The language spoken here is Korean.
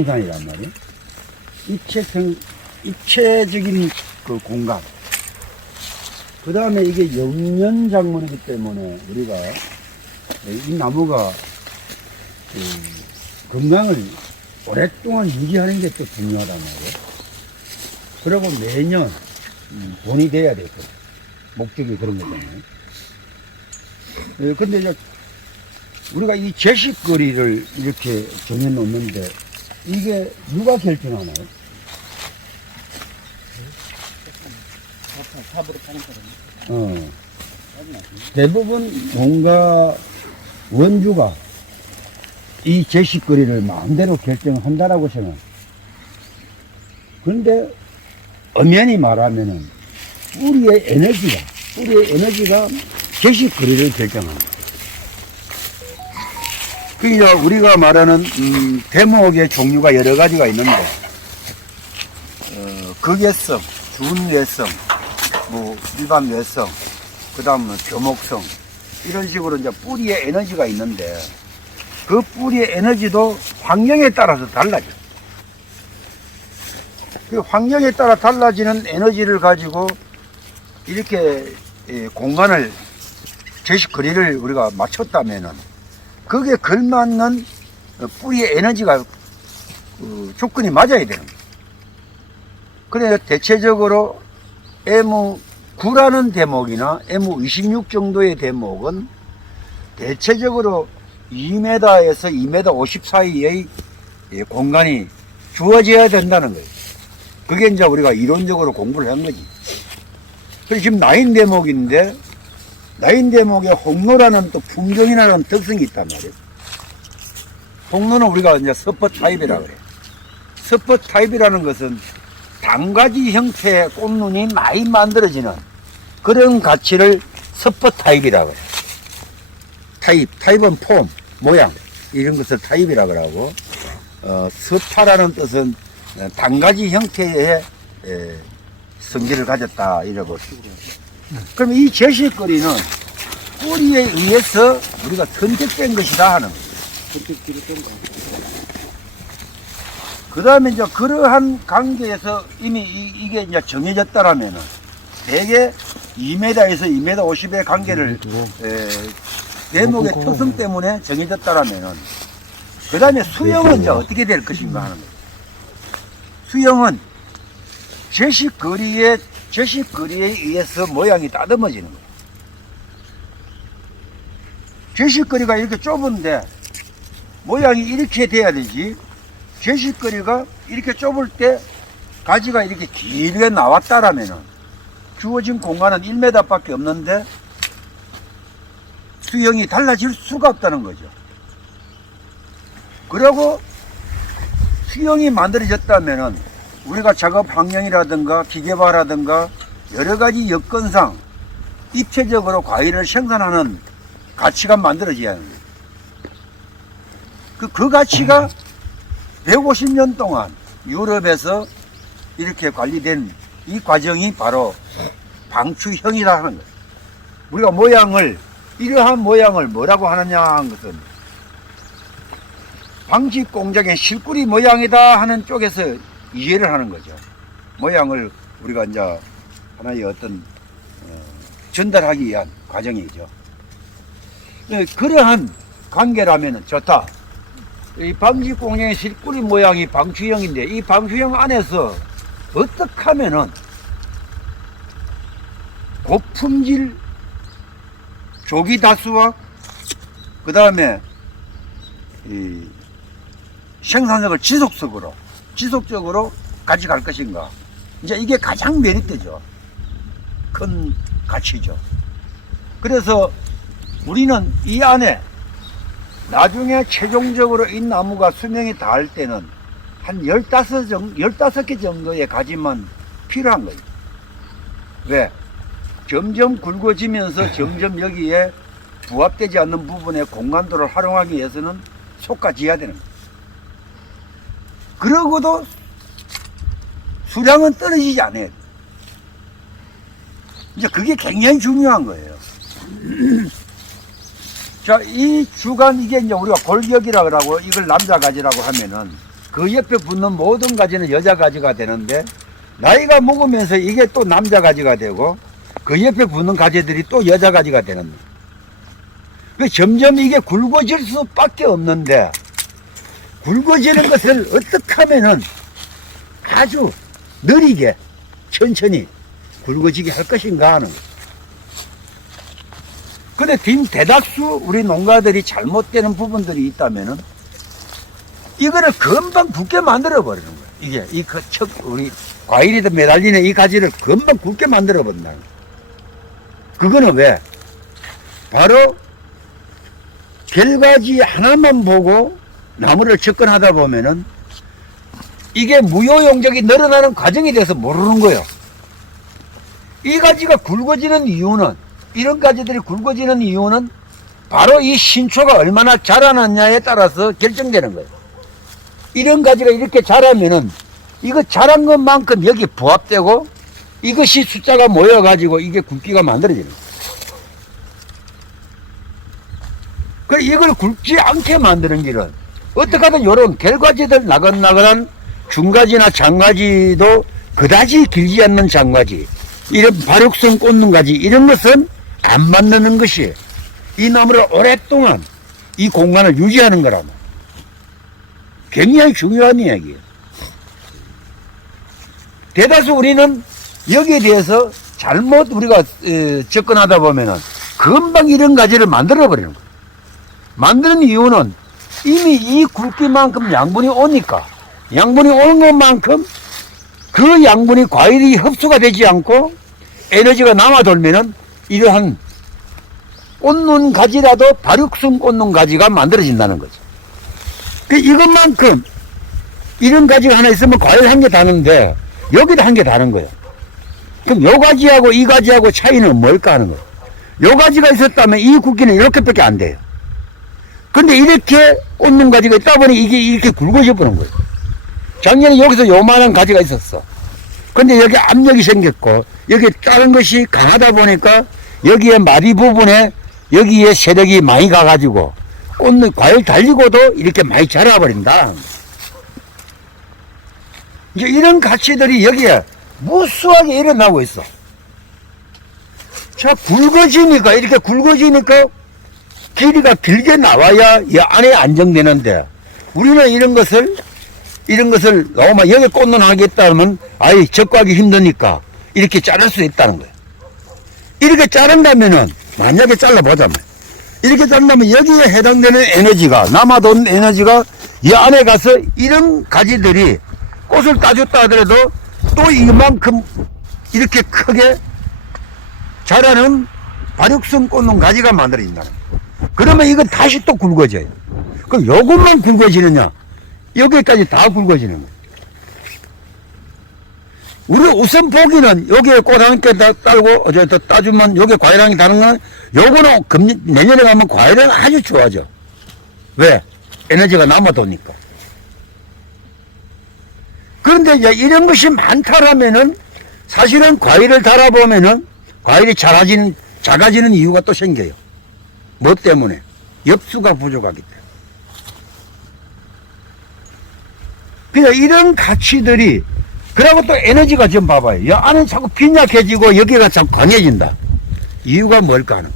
이상이란 말이에요. 입체성, 입체적인 그 공간. 그 다음에 이게 영년 작물이기 때문에 우리가 이 나무가 그 건강을 오랫동안 유지하는 게 또 중요하단 말이에요. 그리고 매년 음, 돈이 돼야 되고 목적이 그런 거잖아요. 예, 근데 이제 우리가 이 제식거리를 이렇게 정해놓는데 이게 누가 결정하나요? 어. 대부분 농가 원주가 이 제식거리를 마음대로 결정한다라고 생각. 그런데 엄연히 말하면은 뿌리의 에너지가 뿌리의 에너지가 제식거리를 결정합니다. 그러니까 우리가 말하는 음, 대목의 종류가 여러 가지가 있는데 어, 극예성, 준뇌성, 뭐 일반 뇌성, 그 다음은 교목성 이런 식으로 이제 뿌리에 에너지가 있는데 그 뿌리의 에너지도 환경에 따라서 달라져. 그 환경에 따라 달라지는 에너지를 가지고 이렇게 이 공간을 제식 거리를 우리가 맞췄다면은 그게 걸맞는 어, 뿌리의 에너지가 그 조건이 맞아야 되는 거예요. 그래서 대체적으로 M9라는 대목이나 M26 정도의 대목은 대체적으로 2m에서 2m 50 사이의 이 공간이 주어져야 된다는 거예요. 그게 이제 우리가 이론적으로 공부를 한 거지. 그래서 지금 나인 대목인데, 나인 대목에 홍로라는 또 품종이라는 특성이 있단 말이에요. 홍로는 우리가 이제 서퍼 타입이라고 그래요. 서퍼 타입이라는 것은 단가지 형태의 꽃눈이 많이 만들어지는 그런 가치를 서퍼 타입이라고 해요. 타입, 타입은 폼, 모양, 이런 것을 타입이라고 하고, 어, 서파라는 뜻은 어, 단가지 형태의 에, 성질을 가졌다, 이러고. 그럼 이 제식거리는 뿌리에 의해서 우리가 선택된 것이다 하는 거예요. 그 다음에 이제 그러한 관계에서 이미 이, 게 이제 정해졌다라면은 대개 2m에서 2m 50의 관계를 에, 대목의 그거. 특성 때문에 정해졌다라면은 그 다음에 수영은 이제 어떻게 될 것인가 하는 거예요. 수영은 제식거리에 제식거리에 의해서 모양이 따듬어지는 거예요. 제식거리가 이렇게 좁은데 모양이 이렇게 돼야 되지. 제식거리가 이렇게 좁을 때 가지가 이렇게 길게 나왔다라면은 주어진 공간은 1m 밖에 없는데 수영이 달라질 수가 없다는 거죠. 그리고 수영이 만들어졌다면은 우리가 작업 환경이라든가 기계화라든가 여러 가지 여건상 입체적으로 과일을 생산하는 가치가 만들어져야 하는 거예요. 그, 그 가치가 150년 동안 유럽에서 이렇게 관리된 이 과정이 바로 방추형이라 하는 거예요. 우리가 모양을, 이러한 모양을 뭐라고 하느냐 하는 것은 방직 공장의 실꾸리 모양이다 하는 쪽에서 이해를 하는 거죠. 모양을 우리가 이제 하나의 어떤 어, 전달하기 위한 과정이죠. 네, 그러한 관계라면 좋다. 이 방직 공장의 실꾸리 모양이 방추형인데 이 방추형 안에서 어떻게 하면은 고품질 조기 다수와 그 다음에 이 생산력을 지속적으로 지속적으로 가져갈 것인가 이제 이게 가장 메리트죠 큰 가치죠 그래서 우리는 이 안에 나중에 최종적으로 이 나무가 수명이 닿을 때는 한 15, 정, 15개 정도의 가지만 필요한 거예요. 왜? 점점 굵어지면서 점점 여기에 부합되지 않는 부분의 공간도를 활용하기 위해서는 솎아지어야 되는 거예요. 그러고도 수량은 떨어지지 않아요. 이제 그게 굉장히 중요한 거예요. 자, 이 주간 이게 이제 우리가 골격이라 그러고 이걸 남자 가지라고 하면은 그 옆에 붙는 모든 가지는 여자 가지가 되는데 나이가 먹으면서 이게 또 남자 가지가 되고 그 옆에 붙는 가지들이 또 여자 가지가 되는 거예요. 그 점점 이게 굵어질 수밖에 없는데 굵어지는 것을 어떻게 하면은 아주 느리게 천천히 굵어지게 할 것인가 하는 거예요. 근데 뒷 대다수 우리 농가들이 잘못되는 부분들이 있다면은 이거를 금방 굵게 만들어 버리는 거예요. 이게 이그척 우리 과일에다 매달리는 이 가지를 금방 굵게 만들어 버린다는 거예요. 그거는 왜? 바로 결과지 하나만 보고 나무를 접근하다 보면은 이게 무효용적이 늘어나는 과정에 대해서 모르는 거예요. 이 가지가 굵어지는 이유는 이런 가지들이 굵어지는 이유는 바로 이 신초가 얼마나 자라났냐에 따라서 결정되는 거예요. 이런 가지가 이렇게 자라면은 이거 자란 것만큼 여기 부합되고 이것이 숫자가 모여가지고 이게 굵기가 만들어지는 거예요. 그 이걸 굵지 않게 만드는 길은 어떻게 하든 요런 결과지들 나긋나긋한 중가지나 장가지도 그다지 길지 않는 장가지 이런 발육성 꽂는 가지 이런 것은 안 만드는 것이 이 나무를 오랫동안 이 공간을 유지하는 거라고. 굉장히 중요한 이야기예요. 대다수 우리는 여기에 대해서 잘못 우리가 에, 접근하다 보면은 금방 이런 가지를 만들어 버리는 거예요. 만드는 이유는 이미 이 굵기만큼 양분이 오니까 양분이 오는 것만큼 그 양분이 과일이 흡수가 되지 않고 에너지가 남아 돌면은 이러한 꽂는 가지라도 발육성 꽂는 가지가 만들어진다는 거죠. 그 이것만큼 이런 가지가 하나 있으면 과일 한 개 다는데 여기도 한 개 다는 거예요. 그럼 요 가지하고 이 가지하고 차이는 뭘까 하는 거예요. 요 가지가 있었다면 이 굵기는 이렇게밖에 안 돼요. 근데 이렇게 꽂는 가지가 있다 보니 이게 이렇게 굵어져 버는 거예요. 작년에 여기서 요만한 가지가 있었어. 근데 여기 압력이 생겼고, 여기 다른 것이 강하다 보니까 여기에 마디 부분에 여기에 세력이 많이 가가지고 꽂는 과일 달리고도 이렇게 많이 자라버린다. 이제 이런 가치들이 여기에 무수하게 일어나고 있어. 자, 굵어지니까, 이렇게 굵어지니까 길이가 길게 나와야 이 안에 안정되는데 우리는 이런 것을 이런 것을 너무 여기 꽂는 하겠다면 아예 적과하기 힘드니까 이렇게 자를 수 있다는 거예요. 이렇게 자른다면은 만약에 잘라보자면 이렇게 자른다면 여기에 해당되는 에너지가 남아돈 에너지가 이 안에 가서 이런 가지들이 꽃을 따줬다 하더라도 또 이만큼 이렇게 크게 자라는 발육성 꽂는 가지가 만들어진다는. 그러면 이건 다시 또 굵어져요. 그럼 요것만 굵어지느냐? 여기까지 다 굵어지는 거예요. 우리 우선 보기는 여기에 꽃한개 딸고 어제 또 따주면 여기 과일향이 다는 건 요거는 금년 내년에 가면 과일은 아주 좋아져. 왜? 에너지가 남아도니까. 그런데 이제 이런 것이 많다라면은 사실은 과일을 달아보면은 과일이 작아지는, 작아지는 이유가 또 생겨요. 뭐 때문에? 엽수가 부족하기 때문에. 그냥 이런 가치들이, 그리고 또 에너지가 좀 봐봐요. 이 안은 자꾸 빈약해지고 여기가 자꾸 강해진다. 이유가 뭘까 하는.